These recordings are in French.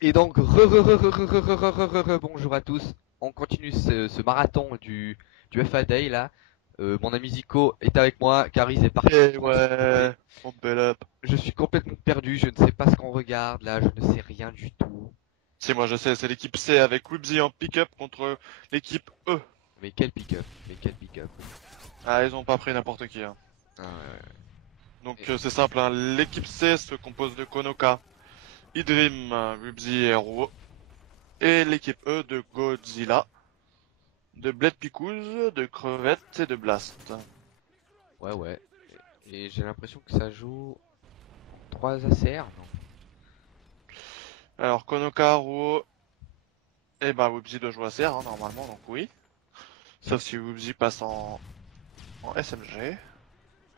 Et donc, bonjour à tous. On continue ce marathon du FA Day là. Mon ami Zico est avec moi, Caris est parti Et de son côté. ouais, on bel up. Je suis complètement perdu, je ne sais pas ce qu'on regarde là, je ne sais rien du tout. C'est moi, je sais, c'est l'équipe C avec Wibsy en pick-up contre l'équipe E. Mais quel pick-up, mais quel pick-up. Ah, ils ont pas pris n'importe qui, hein. Ah, Donc et- c'est simple, hein. L'équipe C se compose de Konoka, Idrim, Wibsy et Ruo. Et l'équipe E de Godzilla, de Bled Picouz, de Crevette et de Blast. ouais, ouais. Et j'ai l'impression que ça joue 3 ACR, non? Alors Konoka, Ruo, et bah Wibsy doit jouer à CR, hein, normalement, donc oui. Sauf si Wibsy passe en SMG.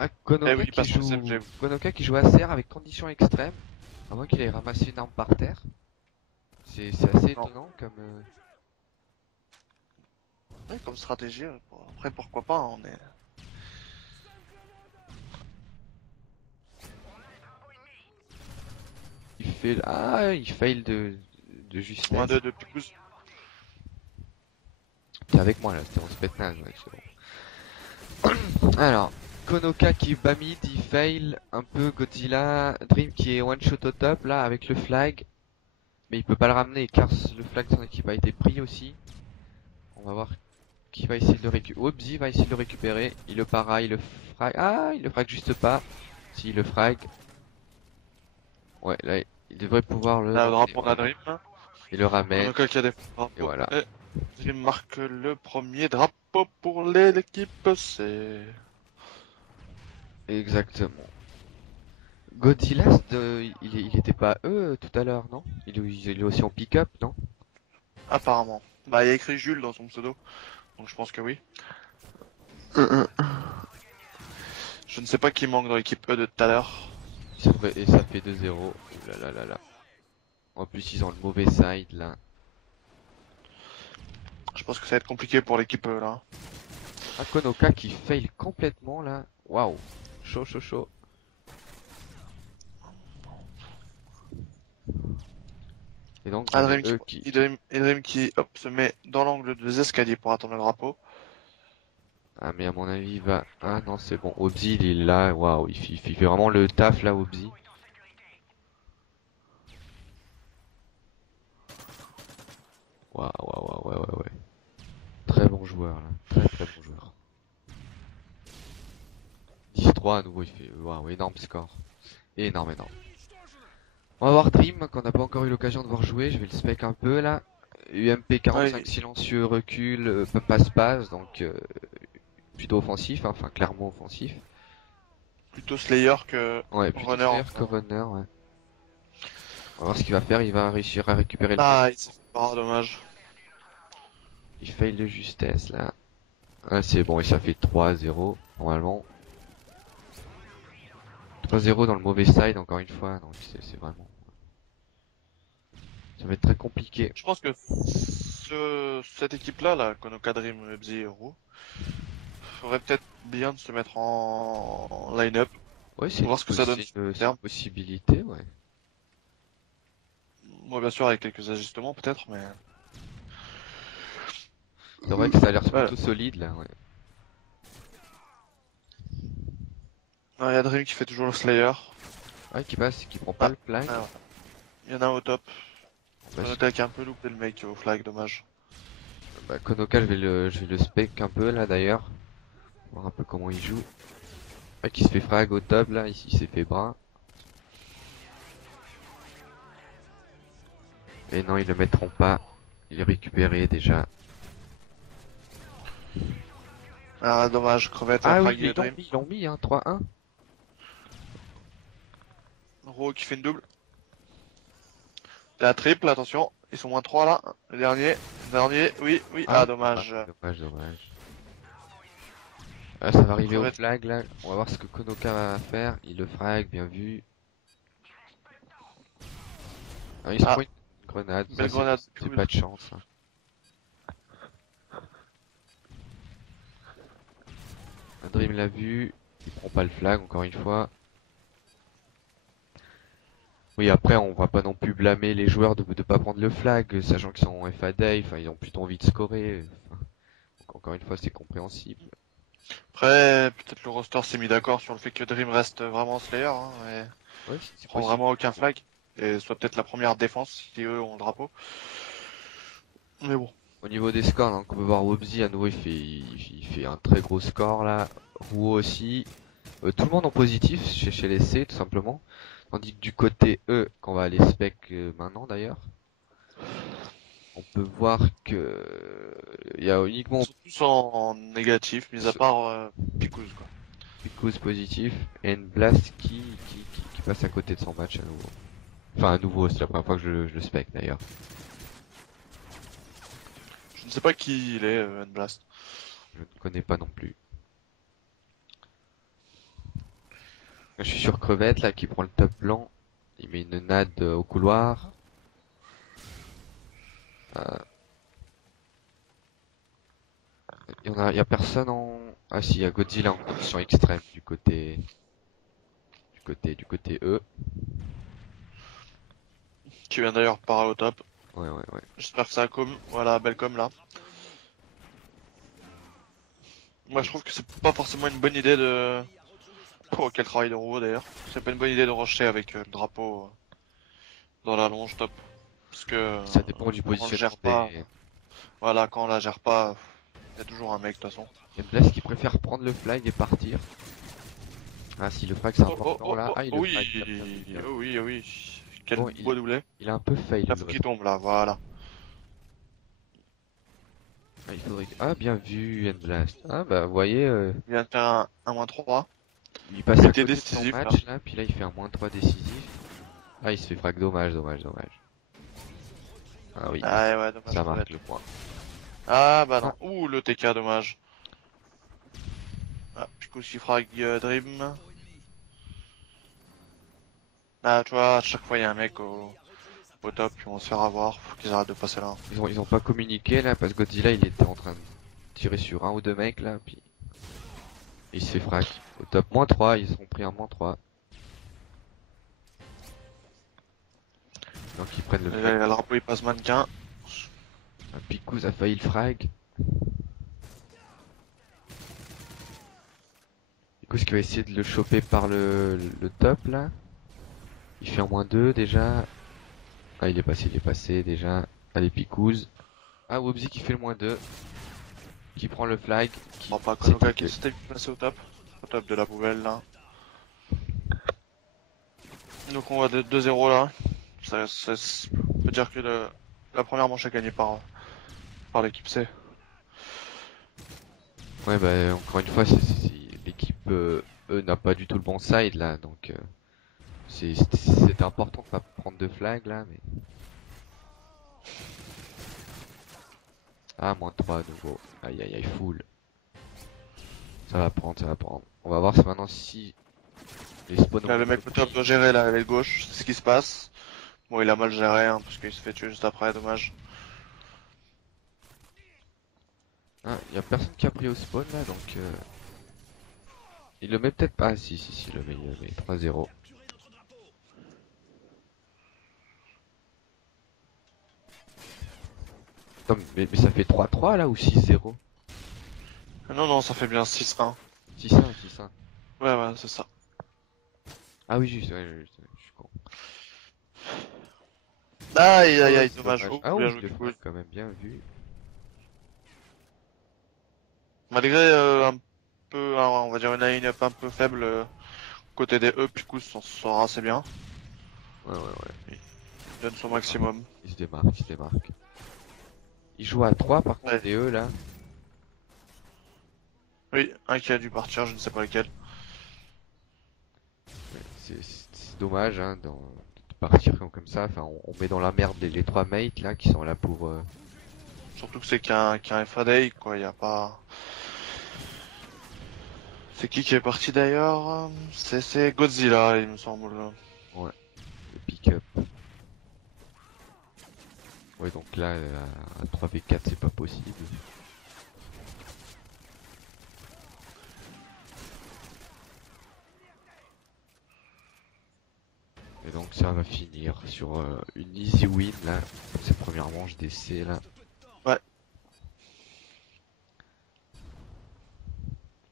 Ah, Eh oui, il passe en SMG. Konoka qui joue ACR avec conditions extrêmes, à moins qu'il ait ramassé une arme par terre. C'est assez Non. étonnant comme. Ouais, comme stratégie, après pourquoi pas, hein, on est... Il fail de Un justesse. 2 de Picouz. T'es avec moi là, on se pète naze, ouais, c'est bon. Alors, Konoka qui bat mid, il fail un peu Godzilla, Dream qui est one shot au top là avec le flag, mais il peut pas le ramener car le flag de son équipe a été pris aussi. On va voir qui va essayer de le récupérer. Obzi va essayer de le récupérer, il le para, il le frag. Ah, il le frag juste pas. Si, il le frag. Ouais, là, il devrait pouvoir le Là, ramener, drapeau on a voilà. Dream. Il le ramène, Konoka qui a des et drapeaux. voilà. Et Dream marque le premier drapeau pour l'équipe C. Exactement. Godzilla, il était pas eux tout à l'heure, non? Il est aussi en pick-up, non? Apparemment. Bah, il y a écrit Jules dans son pseudo. Donc je pense que oui. Je ne sais pas qui manque dans l'équipe E de tout à l'heure. Et ça fait 2-0. Ouh là là là là. En plus, ils ont le mauvais side là. Je pense que ça va être compliqué pour l'équipe E là. Akonoka qui fail complètement là. Waouh. Chaud, chaud, chaud. Et donc, Ah, j'avais Dream qui, eux Dream qui hop, se met dans l'angle des escaliers pour attendre le drapeau. Ah, mais à mon avis, il va. Ah non, c'est bon. Obzi, il est là. Waouh. Il fait vraiment le taf là, Obzi. Waouh, waouh, waouh, ouais, ouais, ouais. Très bon joueur là. Très, très bon joueur. 10-3 à nouveau, il fait. Waouh, énorme score. Énorme, énorme. On va voir Dream, qu'on n'a pas encore eu l'occasion de voir jouer. Je vais le spec un peu là. UMP Ouais, 45 silencieux, recul, passe-passe, donc plutôt offensif, hein, enfin clairement offensif. plutôt Slayer que Ouais, plutôt Runner en Slayer ce que moment. Runner, ouais. On va voir ce qu'il va faire, il va réussir à récupérer le mec. Ah, il s'est fait pas, dommage. Il fail de justesse là. Ah, c'est bon, et ça fait 3-0 normalement. 3-0 dans le mauvais side encore une fois, donc c'est vraiment. Ça va être très compliqué. Je pense que cette équipe-là, là, Konoka Dream, Ebzy et Hero, ferait peut-être bien de se mettre en line-up, Ouais, voir ce que ça donne sur le c'est une terme. possibilité, ouais. Moi, bien sûr, avec quelques ajustements, peut-être, mais... C'est vrai que ça a l'air Voilà. plutôt solide là, ouais. Non, il y a Dream qui fait toujours le Slayer. Ouais, qui passe, qui prend pas Ah, le flag. alors, il y en a un au top. Bah, Konoka qui a un peu loupé le mec au flag, dommage. bah, Konoka, je vais le spec un peu là d'ailleurs. Voir un peu comment il joue. Ouais, qui se fait frag au top là, ici il s'est fait bras. Et non, ils le mettront pas. Il est récupéré déjà. Ah, dommage, Crevette a Ah oui, fragué Dream. ils l'ont mis, hein, 3-1. Ro qui fait une double. La triple, attention. Ils sont moins 3 là. Le dernier, oui, oui. Ah, Ah, ah, dommage. dommage, dommage. Ah, ça va arriver au Crevette. flag là. On va voir ce que Konoka va faire. Il le frag, bien vu. Ah, il se Ah, prend une grenade. Ça, belle grenade. c'est Cool. pas de chance, hein. Un Dream l'a vu. Il prend pas le flag encore une fois. Oui, après, on va pas non plus blâmer les joueurs de pas prendre le flag, sachant qu'ils sont en FAD, enfin, ils ont plutôt envie de scorer. Enfin, donc encore une fois, c'est compréhensible. Après, peut-être le roster s'est mis d'accord sur le fait que Dream reste vraiment Slayer, hein, et Ouais, c'est prend possible. vraiment aucun flag. Et soit peut-être la première défense si eux ont le drapeau. Mais bon. Au niveau des scores, donc on peut voir Wobzy à nouveau, il fait un très gros score là. Rouo aussi. Tout le monde en positif chez les C, tout simplement. Tandis que du côté E, qu'on va aller spec maintenant d'ailleurs, on peut voir que il y a Ils uniquement sont tous en négatif, mis à part Picouz, quoi. Picos positif et Blast qui passe à côté de son match à nouveau. Enfin à nouveau, c'est la première fois que je le spec d'ailleurs. Je ne sais pas qui il est, Blast. Je ne connais pas non plus. Je suis sur Crevette là qui prend le top blanc. Il met une nade au couloir. Euh, il y a personne en. Ah si, il y a Godzilla en condition extrême du côté E. Qui vient d'ailleurs parer au top. Ouais ouais ouais. J'espère que ça a com. Voilà, belle com là. Moi je trouve que c'est pas forcément une bonne idée de. Oh, quel travail de Rouault d'ailleurs. C'est pas une bonne idée de rusher avec le drapeau dans la longe top. Parce que Ça dépend du quand on le positionnement gère pas, des. voilà, quand on la gère pas, il y a toujours un mec de toute façon. Il y a Blast qui préfère prendre le flag et partir. Ah si le flag c'est Oh oh important oh là. oh, Ah il oh le flag oui, bien, bien, bien, bien. oh oui, oh oui. Quel Bon beau doublé. il a un peu fail Là faut qu'il l'autre. tombe là, voilà. Ah, il faudrait Ah bien vu Blast. Ah bah vous voyez Il vient de faire un -3. il passe Il à était côté de son décisif là. match là, puis là il fait un -3 décisif. Ah il se fait frag, dommage, dommage, dommage. Ah oui, Ah ouais, dommage ça marque crevette. le point. Ah bah non. Ah, Ouh, le TK, dommage. Ah, Pico qui frag Dream. Ah, tu vois, à chaque fois il y a un mec au top, ils vont se faire avoir. Faut qu'ils arrêtent de passer là. ils ont pas communiqué là parce que Godzilla il était en train de tirer sur un ou deux mecs là, puis il se fait frag. Au top -3, ils ont pris un -3. Donc ils prennent le Et flag. là, le drapeau il passe mannequin. Un Picouz a failli le frag. Picouz qui va essayer de le choper par le top là. Il fait un -2 déjà. Ah il est passé déjà. Allez Picouz. Ah Wobzy qui fait le -2. Qui prend le flag. On Qui pas s'est Konoka qui TP. s'était placé au top. Au top de la poubelle là. Donc on va de 2-0 là. On peut dire que la première manche est gagnée par l'équipe C. Ouais bah encore une fois l'équipe eux n'a pas du tout le bon side là donc c'était important de pas prendre de flag là mais ah -3 à nouveau. Aïe aïe aïe full. Ça va prendre, ça va prendre. On va voir maintenant si les spawns Là ont le été mec au top pris. doit gérer la l'aile gauche, c'est ce qui se passe. Bon il a mal géré hein, parce qu'il se fait tuer juste après, dommage. Ah, y a personne qui a pris au spawn là donc il le met peut-être pas. Ah, si il le met 3-0. Attends, mais ça fait 3-3 là ou 6-0? Non non ça fait bien 6-1. 6-1, 6-1. Ouais ouais c'est ça. Ah oui juste, ouais, je suis con. Aïe aïe Oh, aïe c'est dommage. dommage. Oh Ah bien oui, joué le du coup. frag quand même bien vu. Malgré un peu, on va dire une line-up un peu faible côté des E, Picous s'en sort assez bien. Ouais, ouais, ouais. Il donne Il son se démarque. maximum. Il se démarque, il se démarque. Il joue à 3 par contre Ouais. des E là. Oui, un qui a dû partir, je ne sais pas lequel. Ouais, c'est dommage hein, de partir comme ça. Enfin, on met dans la merde les trois mates là qui sont là pour. Surtout que c'est qu'un FAD, quoi, y a pas... C'est qui est parti d'ailleurs? C'est Godzilla, il me semble. Ouais, le pick-up. Ouais, donc là, à 3v4, c'est pas possible. Et donc, ça va finir sur une easy win là, cette première manche d'essai là. Ouais.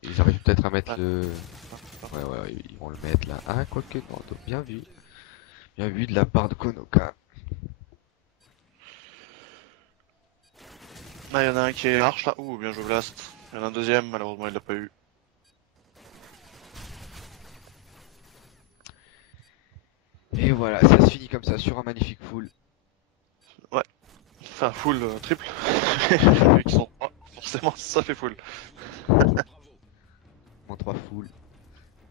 Ils arrivent peut-être à mettre Ouais. le... Ouais, ils vont le mettre là. Ah, quoique, non, donc, bien vu. Bien vu de la part de Konoka. Ah, il y en a un qui est arche là. Ouh, bien joué Blast. Il y en a un deuxième, malheureusement il l'a pas eu. Et voilà, ça se finit comme ça sur un magnifique full. Enfin, full triple. Vu qu'ils sont trois, forcément ça fait full. Moins 3 full.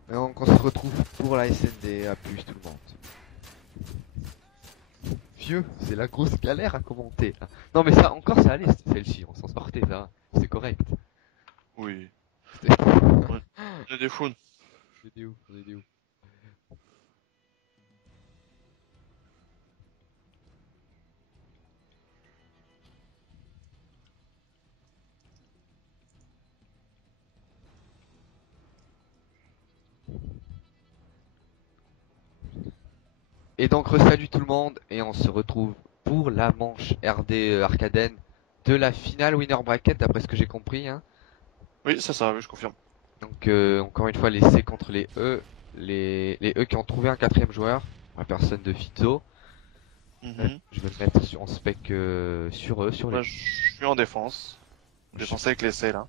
Et donc on se retrouve pour la SND à plus tout le monde. Vieux, c'est la grosse galère à commenter là. Non mais ça, encore ça allait celle-ci, on s'en sortait là. C'est correct. Oui. C'était... On est des founes. On est où? On est où? Et donc salut tout le monde et on se retrouve pour la manche RD Arcaden de la finale winner bracket d'après ce que j'ai compris hein. Oui, c'est ça, oui, je confirme. Donc encore une fois les C contre les E qui ont trouvé un quatrième joueur, la personne de Fito. Mhm. Je vais me mettre en spec sur eux, sur les... Moi, je suis en défense. Défense avec l'essai là.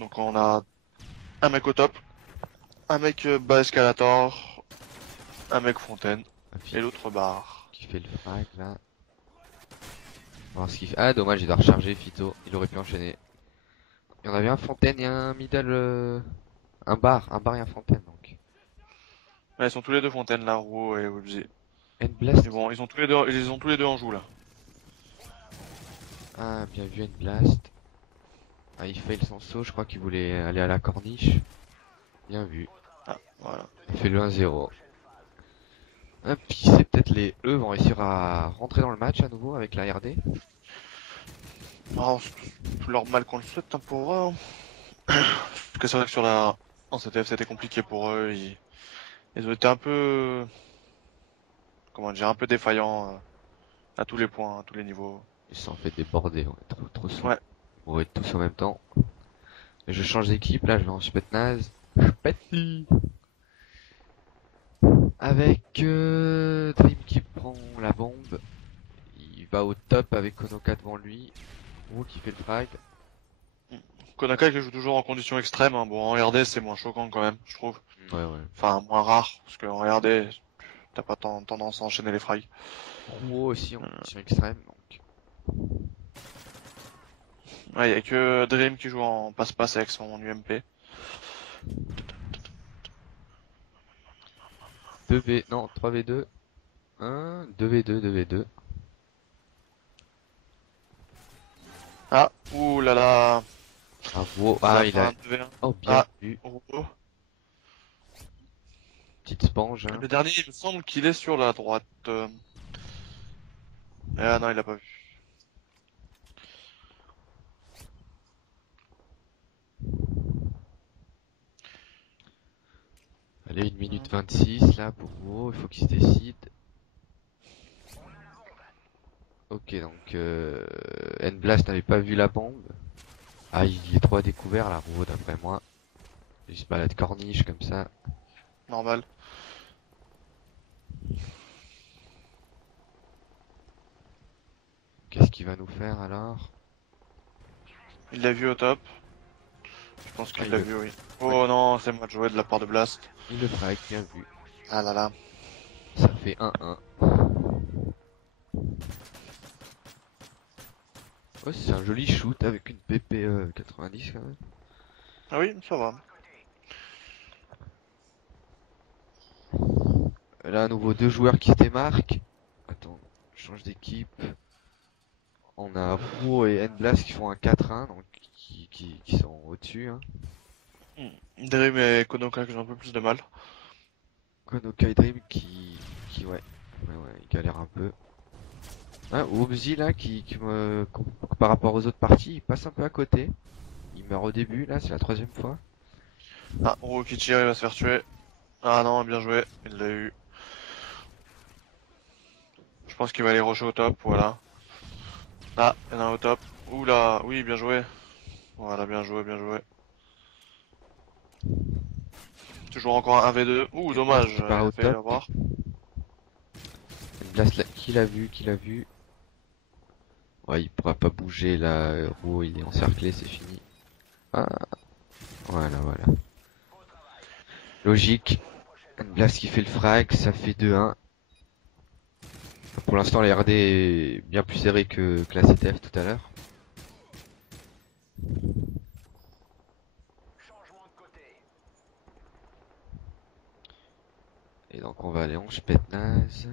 Donc on a un mec au top, un mec bas escalator, un mec fontaine et l'autre barre. qui fait le frag là. On va voir ce qu'il fait. Ah dommage il doit recharger Fito, il aurait pu enchaîner. Il y en avait un fontaine et un middle, un bar et un fontaine donc. Ouais, ils sont tous les deux fontaines là, Rouo et Webzy. N Blast. Ils les ont tous les deux en joue là. Ah bien vu N Blast. Ah il fail son saut, je crois qu'il voulait aller à la corniche. Bien vu. Ah, voilà. Il fait le 1-0. Ah, puis c'est peut-être les E vont réussir à rentrer dans le match à nouveau avec la RD. Oh, c'est tout leur mal qu'on le souhaite hein, pour eux. Hein. Parce que c'est vrai que sur la... En CTF c'était compliqué pour eux. Ils ont été un peu... Comment dire, un peu défaillants à tous les points, à tous les niveaux. Ils se sont fait déborder, ouais, trop souvent. Ouais. On va être tous en même temps. Et je change d'équipe, là je vais en Spetsnaz. Petit avec Dream qui prend la bombe. Il va au top avec Konoka devant lui. Wu qui fait le frag. Konaka qui joue toujours en conditions extrêmes. Hein. Bon, en RD c'est moins choquant quand même, je trouve. Ouais ouais. Enfin, moins rare. Parce qu'en RD, t'as pas tendance à enchaîner les frags. Rouo aussi en condition extrême donc. Ouais, y a que Dream qui joue en passe-passe avec son UMP. 2v, non 3v2. 1, 2v2, 2v2. Ah, ouh là là. Ah, wow. Ça Ah a il fait a... un 2v1. Oh bien Ah, vu. Rouault. Petite sponge hein. Le dernier, il me semble qu'il est sur la droite. Ah non, il a pas vu. Allez 1 minute 26 là pour Wu, il faut qu'il se décide. Ok donc N-Blast n'avait pas vu la bombe. Ah il est trop à découvert là Rouault d'après moi. Il se balade corniche comme ça. Normal. Qu'est-ce qu'il va nous faire alors? Il l'a vu au top. Je pense Ah, qu'il l'a vu, oui. Oh non, c'est mal joué de la part de Blast. il le frag, bien vu. Ah là là. Ça fait 1-1. Oh c'est un joli shoot avec une PPE 90 quand même. Ah oui, ça va. Là à nouveau deux joueurs qui se démarquent. Attends, je change d'équipe. On a Rouault et N-Blast qui font un 4-1 donc qui sont au-dessus hein. Dream et Konoka qui ont un peu plus de mal. Konoka et Dream ouais, il galère un peu. Ah, Obzi là par rapport aux autres parties, il passe un peu à côté. Il meurt au début là, c'est la troisième fois. Ah, Rouault qui tire, il va se faire tuer. Ah non, bien joué. Il l'a eu. Je pense qu'il va aller rusher au top, voilà. Ah, il y en a un au top. Oula, oui, bien joué. Voilà, bien joué, bien joué. Toujours encore un 1v2. Ouh, Blast dommage, qui part il au a failli top. l'avoir. Blast là, qui l'a vu, qui l'a vu. Ouais, il pourra pas bouger là. Ro, il est encerclé, c'est fini. Ah, voilà, voilà. Logique. Blast qui fait le frag, ça fait 2-1. Pour l'instant, la RD est bien plus serrée que la CTF tout à l'heure. Et donc on va aller en Spetsnaz.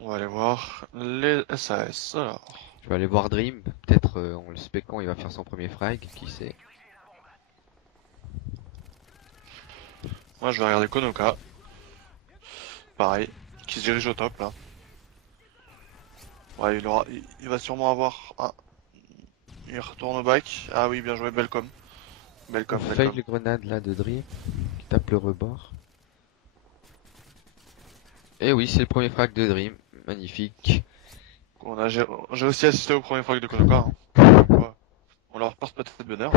On va aller voir les SAS. Alors, Je vais aller voir Dream. Peut-être en le specant, il va faire son premier frag, qui sait. moi je vais regarder Konoka. Pareil, qui se dirige au top là. Ouais, il va sûrement avoir. Ah, il retourne au back. Ah oui, bien joué, Belcom. On Belcom, fail Belcom. le grenade là de Dream, qui tape le rebord. Et oui, c'est le premier frag de Dream. Magnifique. J'ai aussi assisté au premier frag de Konoka. Hein. Ouais. On leur porte peut-être bonheur.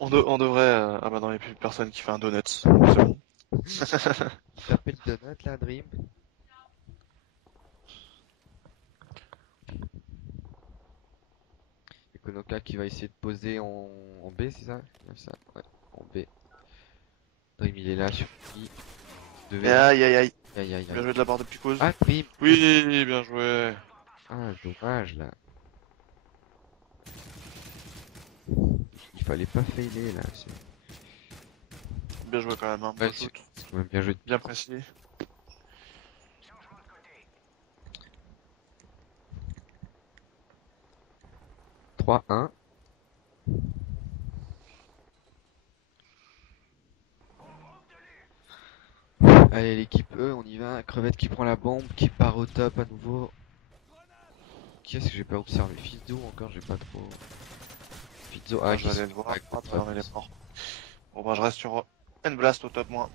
On devrait. Ah bah non, il n'y a plus personne qui fait un donut. Donc c'est bon. Il t'appelle Donut là, Dream. Et Konoka qui va essayer de poser en B, c'est ça? Ça, ouais, en B. Dream il est là sur qui? Et 2v1. aïe aïe aïe. Aïe aïe Bien aïe. joué de la part de Picouz. Ah, Dream! Oui, bien joué. Ah, dommage là. Il fallait pas failer là. Bien joué quand même, hein. Ouais, Beau shoot. c'est quand même bien joué. Bien précis. 3-1. Allez, l'équipe E, on y va. Crevette qui prend la bombe, qui part au top à nouveau. Qui est-ce que j'ai pas observé? Fizzo encore, j'ai pas trop. Fizzo, Moi ah, je qui vais se aller le voir. frag Ah, au bah top. non, il est mort. Bon bah je reste sur N-Blast au top moi.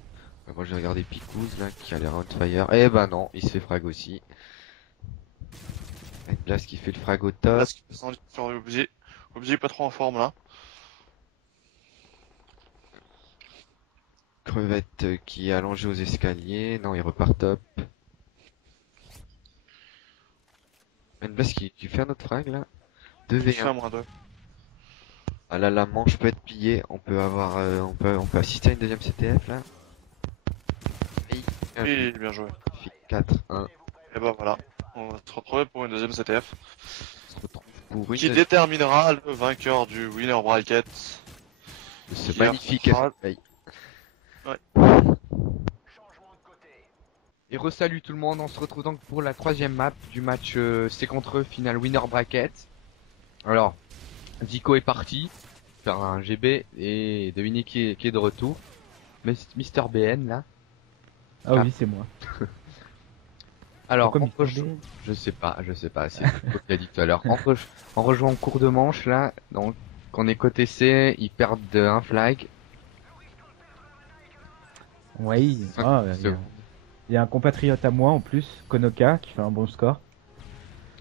Ouais, moi j'ai regardé Picouz là, qui a l'air on fire. Eh ben non, il se fait frag aussi. Blast qui fait le frag au top. Blast qui descend sur Obji. Obji pas trop en forme là. Crevette qui est allongé aux escaliers. Non, il repart top. Blast qui fait un autre frag là. Qui fait 2v1. un moins 2. Ah là, la manche peut être pillée. On peut avoir, on peut assister à une deuxième CTF là. Et Oui, bien joué. 4-1. Et bah voilà. On va se retrouver pour une deuxième CTF. On se retrouve pour une Qui déterminera le vainqueur du winner bracket. de ce qui magnifique affrontera- FPI. Ouais. Et re-salut tout le monde, on se retrouve donc pour la troisième map du match c'est contre eux, final winner bracket. Alors, Zico est parti faire un GB et Dominique qui est de retour. Mister BN là. Ah Ah. oui, c'est moi. Alors, Pourquoi on Mister BN je sais pas, c'est Zico qui a dit tout à l'heure. On rejoint en cours de manche là, donc on est côté C, ils perdent un flag. Oui, ah, il y a un compatriote à moi en plus, Konoka, qui fait un bon score.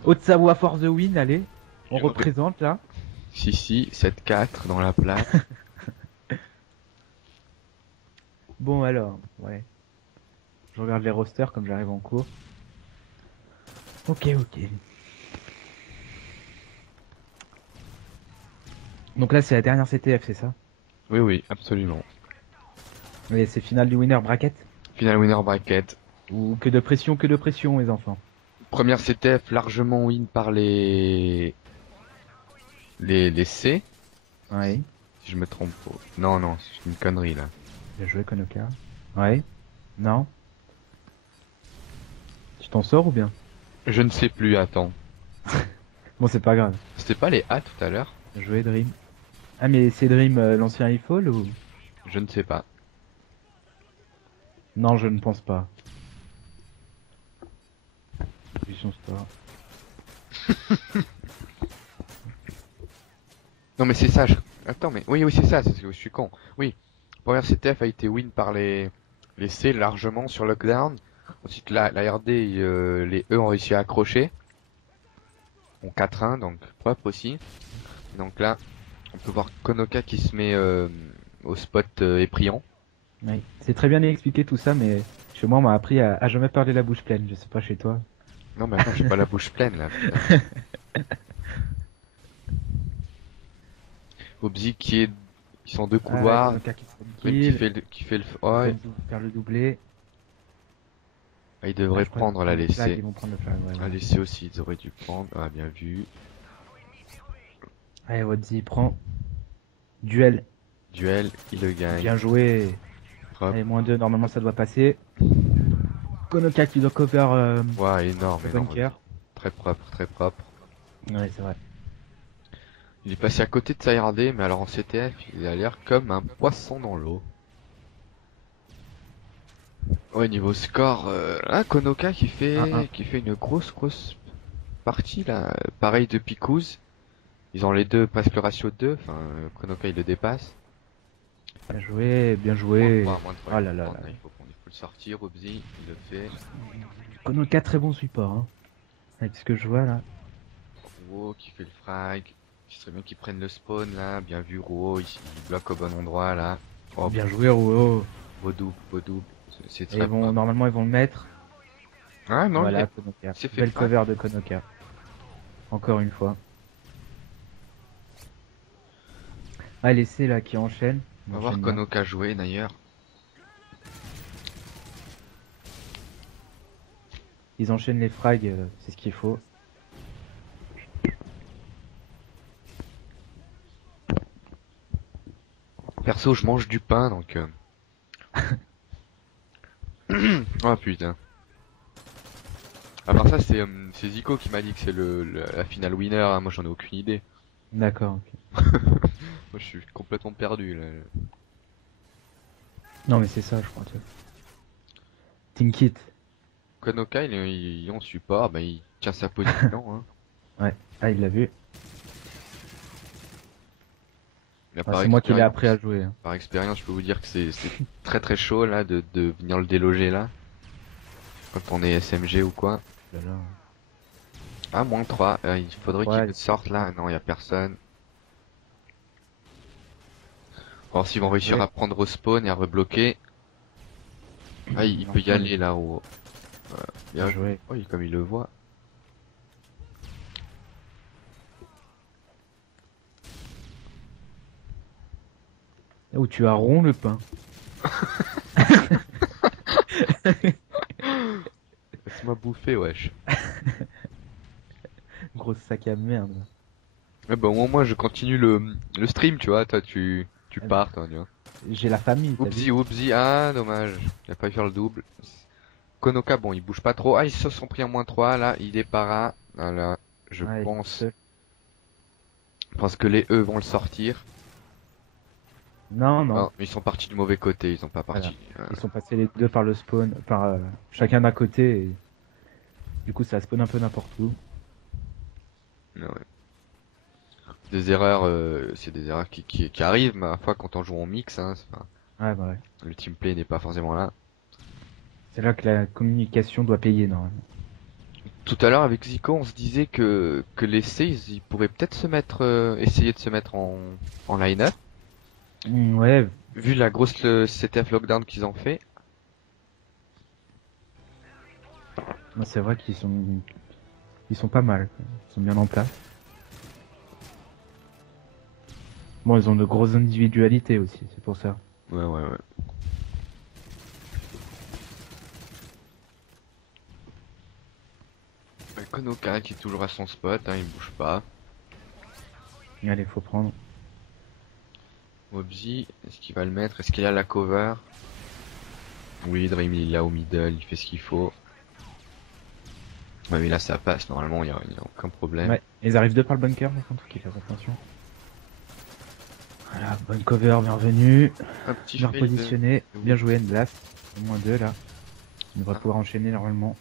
Haute-Savoie for the win, allez. On Et représente là. Si, 7-4 dans la plaque. Bon alors, ouais. Je regarde les rosters comme j'arrive en cours. Ok. Donc là c'est la dernière CTF, c'est ça? Oui, absolument. Et c'est finale du winner bracket? Final winner bracket. Ou que de pression, les enfants. Première CTF largement win par les C, Ouais. si je me trompe pas. Non, c'est une connerie là. Bien joué Konoka. Ouais. Non. Tu t'en sors ou bien? Je ne sais plus, attends. Bon c'est pas grave. C'était pas les A tout à l'heure? Bien joué Dream. Ah mais c'est Dream l'ancien e-fall ou? Je ne sais pas. Non, je ne pense pas. Vision Store. Non mais c'est ça, attends mais... Oui c'est ça, c'est ce que je suis con. Oui, première CTF a été win par les C largement sur lockdown. Ensuite la RD, les E ont réussi à accrocher. On 4-1, donc pop aussi. Donc là, on peut voir Konoka qui se met au spot épriant. Oui. C'est très bien expliqué tout ça, mais chez moi on m'a appris à jamais parler la bouche pleine, je sais pas chez toi. Non mais attends, j'ai pas la bouche pleine là. Putain. Obzi qui sont deux couloirs, Konoka qui se fait Dream kill, qui fait le ouais. faire le doublé. Ah, il devrait Je crois prendre la qu'ils vont prendre le flag, laissée. ils vont prendre le flag, ouais, La ouais. laissée aussi, ils auraient dû prendre. Ah bien vu. Allez, Wodzi prend. Duel. Duel, il le gagne. Bien joué. Hop. Allez, -2, normalement ça doit passer. Konoka qui doit cover Ouah, énorme, le énorme. bunker. Très propre, très propre. Ouais, c'est vrai. Il est passé à côté de sa RD, mais alors en CTF, il a l'air comme un poisson dans l'eau. Ouais, niveau score, Konoka qui fait 1-1. une grosse partie là. Pareil de Pikouz. Ils ont les deux presque le ratio de 2. Enfin, Konoka il le dépasse. Bien joué, bien joué. Moins de trois, Oh là là là. il faut le sortir. Obzi, il le fait. Konoka très bon support, hein. Avec ce que je vois là. Ruo qui fait le frag. Il serait bien qu'ils prennent le spawn là. Bien vu Ruo, il bloque au bon endroit là. Oh, Bien joué, Ruo. beau double. C'est Et très bon. normalement ils vont le mettre. Ah non, Voilà, il Konoka. c'est fait Belle frag. cover de Konoka. Encore une fois. Ah, l'essai là qui enchaîne. On va voir Enchaîne bien. Konoka jouer d'ailleurs. Ils enchaînent les frags, c'est ce qu'il faut. Perso, je mange du pain donc. Oh putain. À part ça, c'est Zico qui m'a dit que c'est la finale winner. Hein. Moi, j'en ai aucune idée. D'accord. Ok. Moi, je suis complètement perdu là. Non mais c'est ça, je crois. Tinkit. Konoka, il en support, bah, il tient sa position. Hein. Ah, il l'a vu. Il a Ah, par c'est moi qui l'ai expérience- appris à jouer, hein. Par expérience, je peux vous dire que c'est très chaud là de venir le déloger là. Quand on est SMG ou quoi. Là, là. Ah, -3. Il faudrait Ouais, qu'il sorte là. Non, y a personne. Alors s'ils vont réussir Ouais. à prendre au spawn et à rebloquer. Ah, il peut y aller là haut. Bien joué. Oh, comme il le voit. Où tu as rond le pain. Laisse-moi bouffer, wesh. Grosse sac à merde. Ouais, bah, au moins je continue le stream, tu vois. Toi, tu Ah, pars, toi, tu vois. J'ai la famille. t'as vu. Oupsi, ah, dommage. Il a pas pu faire le double. Konoka, bon, il bouge pas trop. Ah, ils se sont pris en -3, là. Il est para. Voilà. Je Ouais, il est pense. seul. Je pense que les E vont le sortir. Non, non. Non, mais ils sont partis du mauvais côté. Ils sont pas partis. Ils sont passés les deux par le spawn, par chacun d'un côté. Et... Du coup, ça spawn un peu n'importe où. Ouais. Des erreurs, c'est des erreurs qui arrivent, mais à la fois quand on joue en mix, hein, Ouais, bah ouais. le teamplay n'est pas forcément là. C'est là que la communication doit payer, normalement. Tout à l'heure avec Zico, on se disait que les C, ils pourraient peut-être essayer de se mettre en line-up, Ouais, vu la grosse CTF lockdown qu'ils ont fait. moi, c'est vrai qu'ils sont pas mal, quoi. Ils sont bien en place. Bon, ils ont de grosses individualités aussi, c'est pour ça. Ouais. Konoka qui est toujours à son spot, hein, il bouge pas. Allez, faut prendre. Mobsy, est-ce qu'il va le mettre? Est-ce qu'il a la cover? Oui, Dream il est là au middle, il fait ce qu'il faut. Ouais, mais là ça passe, normalement il y a aucun problème. Ouais, ils arrivent deux par le bunker, par contre, faut qu'ils fassent attention. Voilà, bonne cover, bienvenue. Un petit Bien fail positionné, de- bien joué, Endless. -2 là. On devrait pouvoir enchaîner normalement.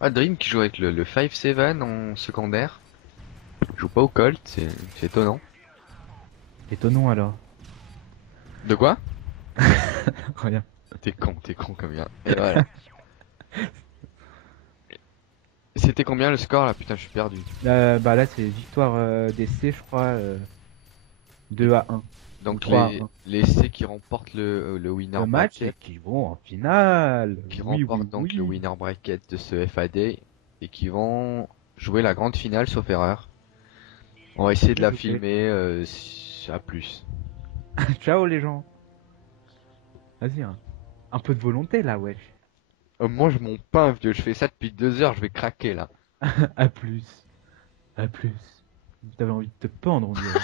Ah, Dream qui joue avec le 5-7 en secondaire. Il joue pas au Colt, c'est étonnant. Étonnant alors. De quoi? Rien. T'es con comme bien. Et voilà. C'était combien le score là? Putain, je suis perdu. Bah là, c'est victoire des C, je crois, 2 à 1. Donc 3 à les, 1. les C qui remportent le winner Le match et bracket, qui vont en finale. qui Oui, remportent oui, donc oui. le winner bracket de ce FAD et qui vont jouer la grande finale sauf erreur. On va essayer de la Ok. filmer à plus. Ciao les gens. Vas-y, hein. Un peu de volonté là, wesh. Mange mon pain, vieux. Je fais ça depuis 2 heures, je vais craquer là. À plus. À plus. T'avais envie de te pendre, on dirait.